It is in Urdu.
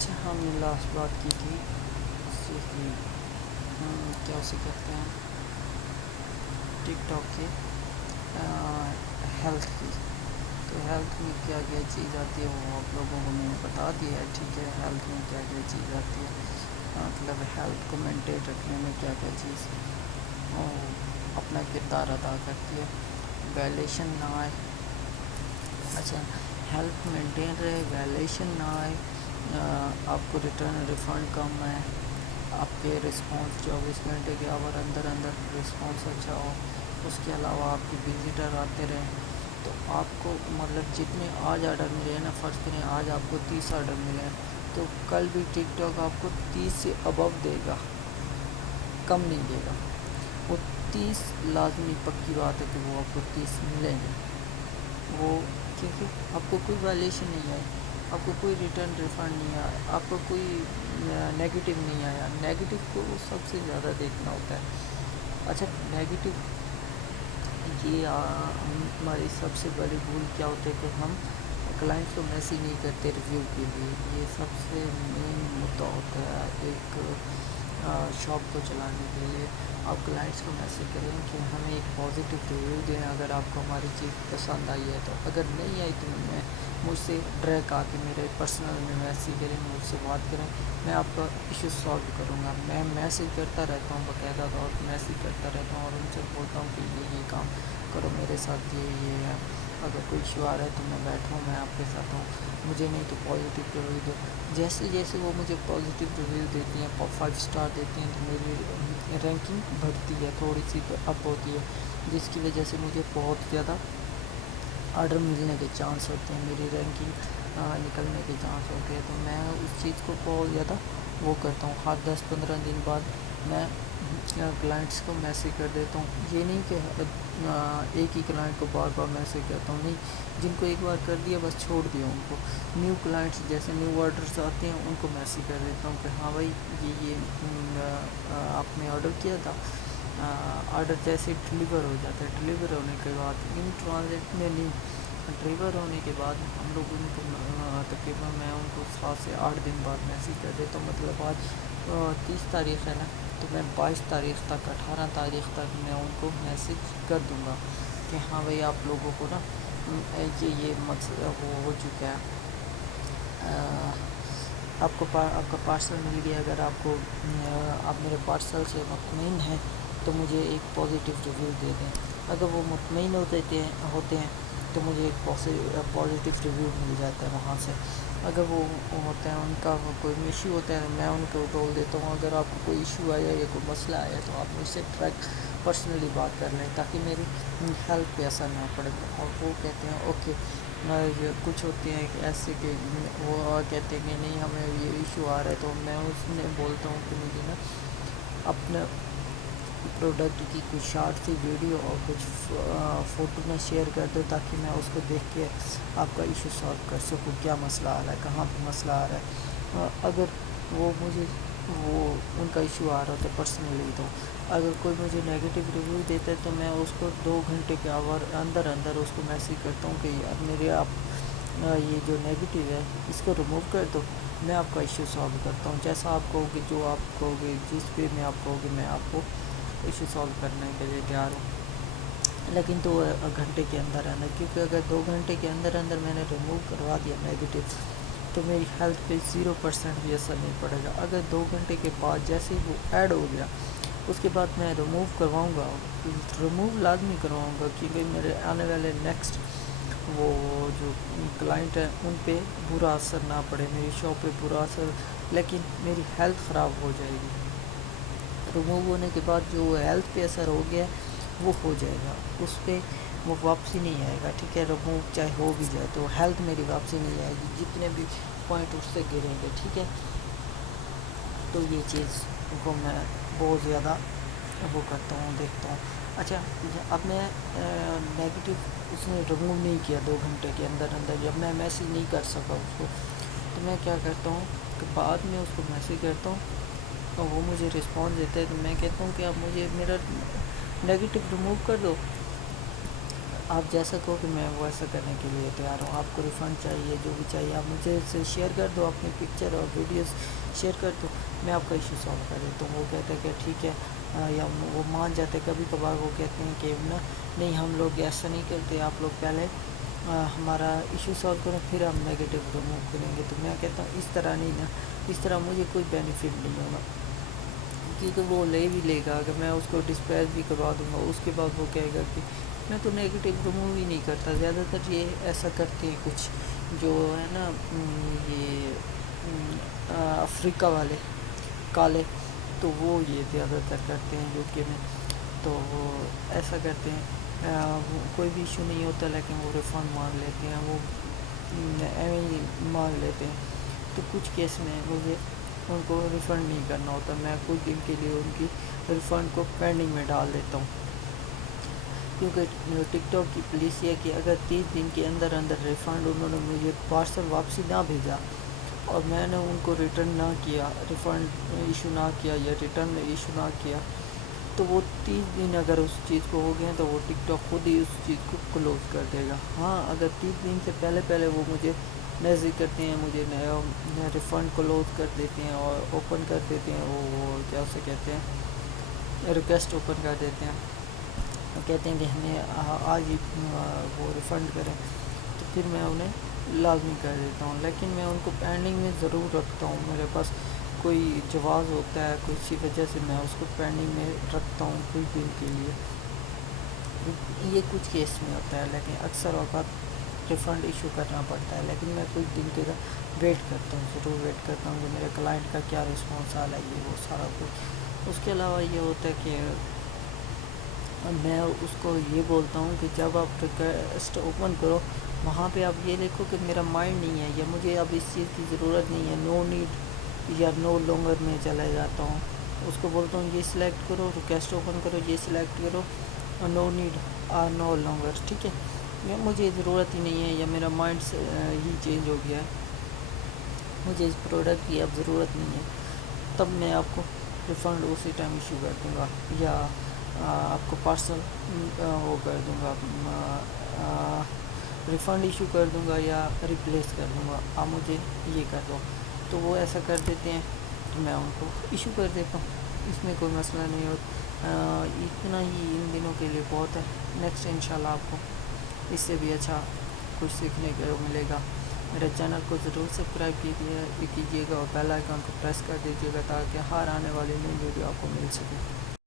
اچھا، ہم نے لاسٹ بات کی تھی اس چیز کی، کیا اسے کہتے ہیں، ٹک ٹاک کے ہیلتھ کی. تو ہیلتھ میں کیا کیا چیز آتی ہے وہ آپ لوگوں کو میں نے بتا دیا ہے. ٹھیک ہے، ہیلتھ میں کیا کیا چیز آتی ہے، مطلب ہیلتھ کو مینٹین رکھنے میں کیا کیا چیز اپنا کردار ادا کرتی ہے. ویلیشن نہ آئے. اچھا، ہیلتھ مینٹین رہے، ویلیشن نہ آئے، آپ کو ریٹرن ریفنڈ کم ہے، آپ کے رسپانس 24 گھنٹے کے اندر رسپانس اچھا ہو. اس کے علاوہ آپ کے وزٹر آتے رہیں. تو آپ کو مطلب جتنے آج آرڈر ملے ہیں نا، فرض کریں آج آپ کو 30 آرڈر ملے ہیں، تو کل بھی ٹک ٹاک آپ کو 30 سے ابو دے گا، کم نہیں دے گا. وہ 30 لازمی پکی بات ہے کہ وہ آپ کو 30 ملیں گے. وہ کیونکہ آپ کو کوئی ویلیشن نہیں آئی، آپ کو کوئی ریٹرن ریفنڈ نہیں آیا، آپ کو کوئی نیگیٹو نہیں آیا. نیگیٹو کو سب سے زیادہ دیکھنا ہوتا ہے. اچھا، نیگیٹو یہ ہماری سب سے بڑی بھول کیا ہوتا ہے کہ ہم کلائنٹ کو میسیج نہیں کرتے ریویو کے لیے. یہ سب سے مین مدعا ہوتا ہے ایک شاپ کو چلانے کے لیے. آپ کلائنٹس کو میسیج کریں کہ ہمیں ایک پازیٹیو ریویو دیں اگر آپ کو ہماری چیز پسند آئی ہے. تو اگر نہیں آئی تو مجھ سے ڈائریکٹ آ کے میرے پرسنل میں میسیج کریں، مجھ سے بات کریں، میں آپ کا ایشو سالو کروں گا. میں میسیج کرتا رہتا ہوں، باقاعدہ طور پر میسیج کرتا رہتا ہوں اور ان سے بولتا ہوں کہ یہ کام کرو میرے ساتھ، یہ ہے. اگر کوئی ایشو آ رہا ہے تو میں بیٹھا ہوں، میں آپ کے ساتھ ہوں، مجھے نہیں تو پازیٹیو ریویو دو. جیسے جیسے وہ مجھے پازیٹیو ریویو دیتی ہیں، 5 اسٹار دیتی ہیں، تو میری رینکنگ بڑھتی ہے، تھوڑی سی اپ ہوتی ہے، جس کی وجہ سے مجھے بہت زیادہ آرڈر ملنے کے چانس ہوتے ہیں، میری رینکنگ نکلنے کے چانس ہوتے ہیں. تو میں اس چیز کو بہت زیادہ وہ کرتا ہوں. ہر 10-15 دن بعد میں کلائنٹس کو میسیج کر دیتا ہوں. یہ نہیں کہ ایک ہی کلائنٹ کو بار بار میسیج کرتا ہوں، نہیں. جن کو ایک بار کر دیا بس چھوڑ دیا ان کو. نیو کلائنٹس جیسے نیو آرڈرس آتے ہیں ان کو میسیج کر دیتا ہوں کہ ہاں بھائی یہ آپ نے آرڈر کیا تھا. آرڈر جیسے ڈلیور ہو جاتا ہے، ڈلیور ہونے کے بعد ان ٹرانزیکٹ میں نہیں، ڈلیور ہونے کے بعد ہم لوگ ان کو تقریباً میں ان کو 7 سے 8 دن بعد میسیج کر دیتا ہوں. مطلب آج 30 تاریخ ہے نا، تو میں 22 تاریخ تک 18 تاریخ تک میں ان کو میسیج کر دوں گا کہ ہاں بھائی آپ لوگوں کو نا یہ مسئلہ وہ ہو چکا ہے، آپ کا پارسل مل گیا. اگر آپ کو آپ میرے پارسل سے مطمئن ہیں تو مجھے ایک پازیٹیو ریویو دے دیں. اگر وہ مطمئن ہوتے ہیں تو مجھے ایک پازیٹیو ریویو مل جاتا ہے وہاں سے. اگر وہ ہوتا ہے ان کا کوئی ایشو ہوتا ہے میں ان کو بول دیتا ہوں اگر آپ کو کوئی ایشو آیا یا کوئی مسئلہ آیا تو آپ مجھ سے ڈائریکٹ پرسنلی بات کر لیں تاکہ میری ہیلتھ پہ اثر نہ پڑے. اور وہ کہتے ہیں اوکے. کچھ ہوتے ہیں ایسے کہ وہ کہتے ہیں کہ نہیں ہمیں یہ ایشو آ رہا ہے، تو میں اس میں بولتا ہوں کہ مجھے نا اپنا پروڈکٹ کی کچھ شارٹ سی ویڈیو اور کچھ فوٹو میں شیئر کر دو تاکہ میں اس کو دیکھ کے آپ کا ایشو سالو کر سکوں. کیا مسئلہ آ رہا ہے، کہاں پہ مسئلہ آ رہا ہے. اگر وہ مجھے ان کا ایشو آ رہا ہے تو پرسنلی دو. اگر کوئی مجھے نیگیٹو ریویو دیتا ہے تو میں اس کو 2 گھنٹے کے اندر اس کو میسیج کرتا ہوں کہ یار میرے آپ یہ جو نیگیٹو ہے اس کو ریموو کر دو، میں آپ کا ایشو سالو کرتا ہوں. جیسا آپ کہو گے، جو آپ کہو گے، جس پہ میں آپ کہو گے میں آپ کو ایشو سالو کرنے کے لیے تیار ہوں. لیکن 2 گھنٹے کے اندر، کیونکہ اگر 2 گھنٹے کے اندر میں نے ریموو کروا دیا نیگیٹو تو میری ہیلتھ پہ 0% بھی اثر نہیں پڑے گا. اگر 2 گھنٹے کے بعد جیسے وہ ایڈ ہو گیا اس کے بعد میں ریموو کرواؤں گا، ریموو لازمی کرواؤں گا کیونکہ میرے آنے والے نیکسٹ وہ جو کلائنٹ ہیں ان پہ برا اثر نہ پڑے، میری شاپ پہ برا اثر، لیکن میری ہیلتھ خراب ہو جائے گی. ریموو ہونے کے بعد جو ہیلتھ پہ اثر ہو گیا وہ ہو جائے گا، اس پہ وہ واپسی نہیں آئے گا. ٹھیک ہے، ریموو چاہے ہو بھی جائے تو ہیلتھ میری واپسی نہیں آئے گی، جتنے بھی پوائنٹ اس سے گریں گے. ٹھیک ہے، تو یہ چیز کو میں بہت زیادہ وہ کرتا ہوں، دیکھتا ہوں. اچھا، اب میں نیگیٹو اس نے ریموو نہیں کیا 2 گھنٹے کے اندر جب میں میسیج نہیں کر سکا اس کو، تو میں کیا کرتا ہوں کہ بعد میں اس کو میسیج کرتا ہوں اور وہ مجھے رسپانس دیتا ہے. تو میں کہتا ہوں کہ آپ مجھے میرا نیگیٹو ریموو کر دو. آپ جیسا کہو کہ میں ویسا کرنے کے لیے تیار ہوں. آپ کو ریفنڈ چاہیے، جو بھی چاہیے آپ مجھے سے شیئر کر دو، اپنی پکچر اور ویڈیوز شیئر کر دو، میں آپ کا ایشو سالو کر دیتا ہوں. وہ کہتے ہیں کہ ٹھیک ہے، یا وہ مان جاتے. کبھی کبھار وہ کہتے ہیں کہ نہیں ہم لوگ ایسا نہیں کرتے، آپ لوگ پہلے ہمارا ایشو سالو کریں پھر ہم نیگیٹو ریموو کریں گے. تو میں کہتا ہوں اس طرح نہیں نا، اس طرح مجھے کوئی بینیفٹ نہیں ہوگا، کیونکہ وہ لے بھی لے گا. اگر میں اس کو ڈسپیچ بھی کروا دوں گا، اس کے بعد وہ کہے گا کہ میں تو نیگیٹو ریموو ہی نہیں کرتا. زیادہ تر یہ ایسا کرتے ہیں کچھ جو ہے نا، یہ افریقہ والے کالے، تو وہ یہ زیادہ تر کرتے ہیں یو کے میں. تو وہ ایسا کرتے ہیں، کوئی بھی ایشو نہیں ہوتا لیکن وہ ریفنڈ مانگ لیتے ہیں، وہ ایویں ہی مانگ لیتے ہیں. تو کچھ کیس میں مجھے ان کو ریفنڈ نہیں کرنا ہوتا، میں کچھ دن کے لیے ان کی ریفنڈ کو پینڈنگ میں ڈال دیتا ہوں. کیونکہ ٹک ٹاک کی پالیسی ہے کہ اگر 30 دن کے اندر اندر ریفنڈ انہوں نے مجھے پارسل واپسی نہ بھیجا اور میں نے ان کو ریٹرن نہ کیا، ریفنڈ ایشو نہ کیا یا ریٹرن ایشو نہ کیا، تو وہ 30 دن اگر اس چیز کو ہو گئے تو وہ ٹک ٹاک خود ہی اس چیز کو کلوز کر دے گا. ہاں اگر 30 دن سے پہلے پہلے وہ مجھے میسیج کرتے ہیں، مجھے ریفنڈ کلوز کر دیتے ہیں اور اوپن کر دیتے ہیں، وہ کیا اسے کہتے ہیں، ریکویسٹ اوپن کر دیتے ہیں، کہتے ہیں کہ ہمیں آج ہی وہ ریفنڈ کریں، تو پھر میں انہیں لازمی کر دیتا ہوں. لیکن میں ان کو پینڈنگ میں ضرور رکھتا ہوں. میرے پاس کوئی جواز ہوتا ہے، کسی وجہ سے میں اس کو پینڈنگ میں رکھتا ہوں کچھ دن کے لیے. یہ کچھ کیس میں ہوتا ہے، لیکن اکثر اوقات ریفنڈ ایشو کرنا پڑتا ہے. لیکن میں کچھ دن کے ویٹ کرتا ہوں، ضرور ویٹ کرتا ہوں کہ میرے کلائنٹ کا کیا رسپانس آ رہا ہے، یہ وہ سارا کچھ. اس کے علاوہ یہ ہوتا ہے کہ میں اس کو یہ بولتا ہوں کہ جب آپ ریکویسٹ اوپن کرو وہاں پہ آپ یہ لکھو کہ میرا مائنڈ نہیں ہے یا مجھے اب اس چیز کی ضرورت نہیں ہے، نو نیڈ یا نو لانگر میں چلے جاتا ہوں. اس کو بولتا ہوں یہ سلیکٹ کرو، ریکویسٹ اوپن کرو، یہ سلیکٹ کرو، نو نیڈ اور نو لانگر. ٹھیک ہے، یا مجھے ضرورت ہی نہیں ہے یا میرا مائنڈ ہی چینج ہو گیا ہے، مجھے اس پروڈکٹ کی اب ضرورت نہیں ہے، تب میں آپ کو ریفنڈ اسی ٹائم ایشو کر دوں گا یا آپ کو پارسل وہ کر دوں گا، ریفنڈ ایشو کر دوں گا یا ریپلیس کر دوں گا، آپ مجھے یہ کر دو. تو وہ ایسا کر دیتے ہیں تو میں ان کو ایشو کر دیتا ہوں، اس میں کوئی مسئلہ نہیں ہوتا. اتنا ہی ان دنوں کے لیے بہت ہے. نیکسٹ انشاءاللہ آپ کو اس سے بھی اچھا کچھ سیکھنے کو ملے گا. میرے چینل کو ضرور سبسکرائب کیجیے گا اور بیل آئیکن کو پریس کر دیجیے گا تاکہ ہر آنے والی نئی ویڈیو آپ کو مل سکے.